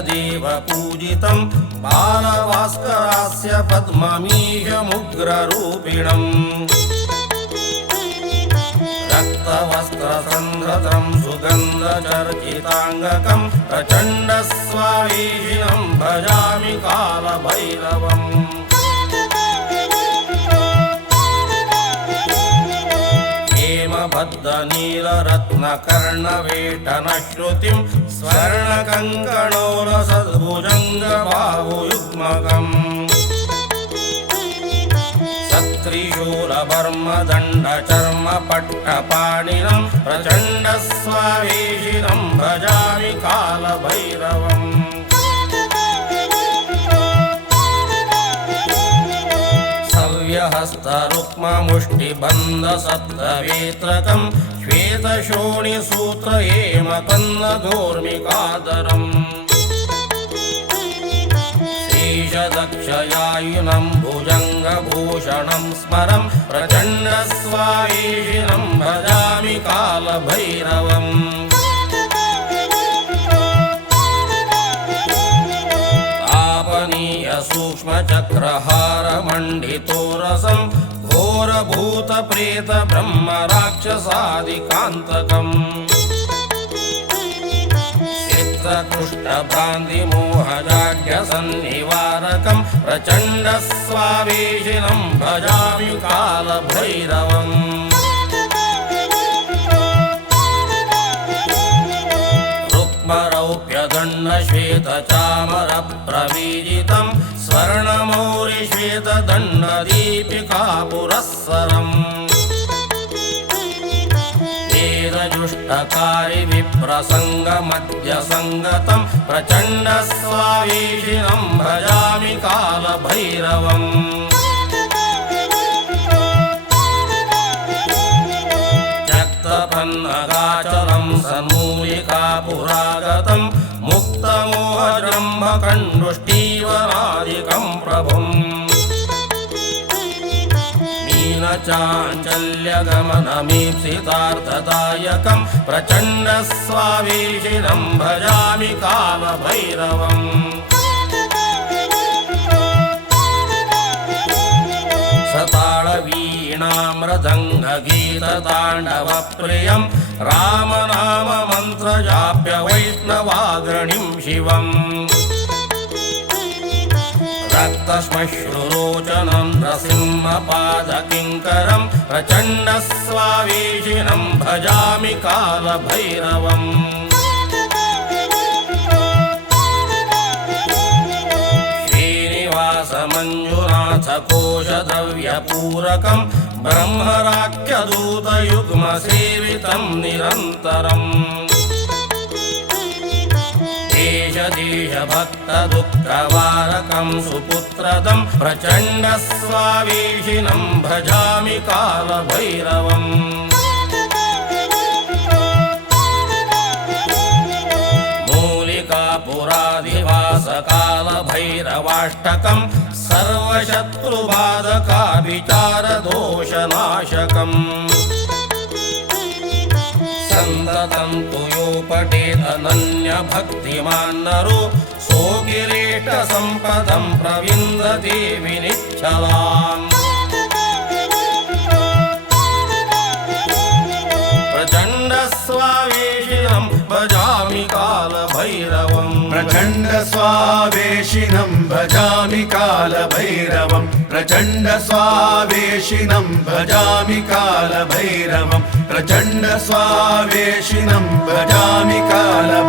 चन्द्रमुख्यदेव पूजितं बालभास्करास्य पद्ममीशमुग्ररूपिणम् रक्तवस्त्रसन्धतं सुगन्धचर्चिताङ्गकं प्रचण्डस्वामीशिनं भजामि कालभैरवम् हेमबद्धनीलरत्नकर्णवेटनश्रुतिं स्वर्णकङ्कणोरसद्भुजङ्गबाहुयुग्मकम्। सत्त्रिशूलवर्मदण्डचर्मपट्टपाणिनं प्रचण्डस्वावेशिनं भजामि कालभैरवम् सव्यहस्तरुक्ममुष्टिबन्धसप्तवेत्रकं श्वेतशोणिसूत्र हेमकन्नदोर्मिकादरम् ईशदक्षयायुनं भुजङ्गभूषणं स्मरं प्रचण्डस्वामीशिनं तापनीयसूक्ष्मचक्रहारमण्डितोरसं घोरभूतप्रेतब्रह्मराक्षसादिकान्तकम्। चित्रकृष्टभ्रान्तिमोहजाड्यसन्निवारकं प्रचण्डस्वावेशिनं भजामि कालभैरवम् रुक्मरौप्यदण्डश्वेतचामरप्रवीजितं स्वर्णमौरिश्वेतदण्डदीपिकापुरःसरम् वेदजुष्टकारि विप्रसङ्गमद्यसङ्गतं प्रचण्डस्वावीशिनं भजामि कालभैरवम् त्यक्तपन्नगाचलं सन्मूलिकापुरागतं मुक्तमोहजम्भकण्डुष्टीवरादिकं प्रभुम्। मीनचाञ्चल्यगमनमीप्सितार्थदायकं प्रचण्डस्वावीशिनं भजामि कालभैरवम्। सताळवीणामृदङ्गगीतताण्डवप्रियं रामनाममन्त्रजाप्य वैष्णवाग्रणिं शिवम्। रक्तश्मश्रुरोचनं नृसिंहपादकिङ्करं प्रचण्डस्वावीशिनं भजामि कालभैरवम्। श्रीनिवासमञ्जुनाथकोशद्रव्यपूरकं ब्रह्मराख्यदूतयुग्मसेवितं निरन्तरम् देशदेशभक्तदुःखवारकं सुपुत्रदं प्रचण्डस्वावीशिनं भजामि कालभैरवम्। मूलिकापुरादिवासकालभैरवाष्टकं सर्वशत्रुबाधकाभिचारदोषनाशकम् सन्ततं तु यो पठेदनन्यभक्तिमान्नरो सोगिरेटसम्पदं प्रविन्दति विनिच्छलाम् प्रचण्डस्वावेशिनं भजामि कालभैरवम्। प्रचण्डस्वावेशिनं भजामि कालभैरवम्। प्रचण्डस्वावेशिनं भजामि कालभैरवम्। प्रचण्डस्वावेशिनं भजामि कालभैरवम्